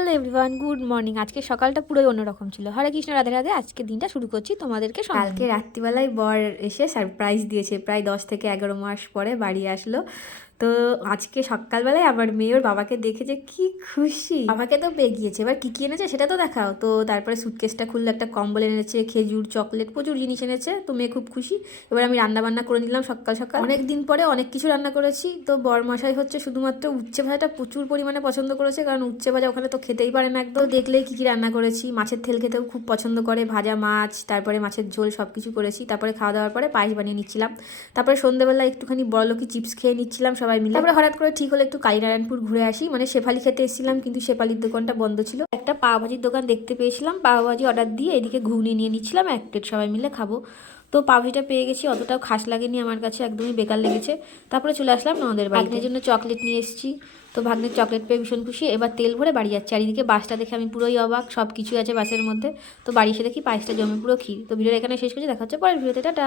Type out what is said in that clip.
Hello everyone, good morning. আজকে সকালটা পুরোই অন্যরকম ছিল। হরে কৃষ্ণ, রাধে রাধে। আজকে দিনটা শুরু করছি তোমাদেরকে কালকে রাত্রিবেলায় বর এসে সারপ্রাইজ দিয়েছে। প্রায় 10 থেকে 11 মাস পরে বাড়ি আসলো। তো আজকে সকালবেলায় আমার মেয়ে ওর বাবাকে দেখেছে, কি খুশি। বাবাকে তো পেয়ে গিয়েছে, এবার কী কী এনেছে সেটা তো দেখাও। তো তারপরে সুটকেসটা খুললে একটা কম্বল এনেছে, খেজুর, চকলেট, প্রচুর জিনিস এনেছে। তো মেয়ে খুব খুশি। এবার আমি রান্না বান্না করে নিলাম সকাল সকাল। অনেক দিন পরে অনেক কিছু রান্না করেছি। তো বরমশাই হচ্ছে শুধুমাত্র উচ্ছে ভাজাটা প্রচুর পরিমাণে পছন্দ করেছে, কারণ উচ্ছে ভাজা ওখানে তো খেতেই পারে না একদম। দেখলেই কী কী রান্না করেছি। মাছের তেল খেতেও খুব পছন্দ করে, ভাজা মাছ, তারপরে মাছের ঝোল, সব কিছু করেছি। তারপরে খাওয়া দাওয়ার পরে পায়েস বানিয়ে নিচ্ছিলাম। তারপরে সন্ধ্যেবেলা একটুখানি বড়লোকি চিপস খেয়ে নিচ্ছিলাম সবাই মিলে। তারপরে হঠাৎ করে ঠিক হলো একটু কালীনারায়ণপুর ঘুরে আসি, মানে শেফালি খেতে এসেছিলাম, কিন্তু শেফালির দোকানটা বন্ধ ছিল। একটা পাওভাজির দোকান দেখতে পেয়েছিলাম, পাওভাজি অর্ডার দিয়ে এদিকে ঘুগনি নিয়ে নিচ্ছিলাম, এক প্লেট সবাই মিলে খাবো। তো পাউভাজিটা পেয়ে গেছি, অতটাও খাস লাগেনি আমার কাছে, একদমই বেকার লেগেছে। তারপরে চলে আসলাম ননদের বাড়ি। ভাগ্নের জন্য চকলেট নিয়ে এসেছি। তো ভাগ্নের চকলেট পেয়ে ভীষণ খুশি। এবার তেল ভরে বাড়ি যাচ্ছে। আর এদিকে বাসটা দেখে আমি পুরোই অবাক, সব কিছুই আছে বাসের মধ্যে। তো বাড়ি এসে দেখি পায়েসটা জমে পুরো ক্ষীর। তো ভিডিওটা এখানে শেষ করছি, দেখা হচ্ছে পরের ভিডিওতে, টাটা।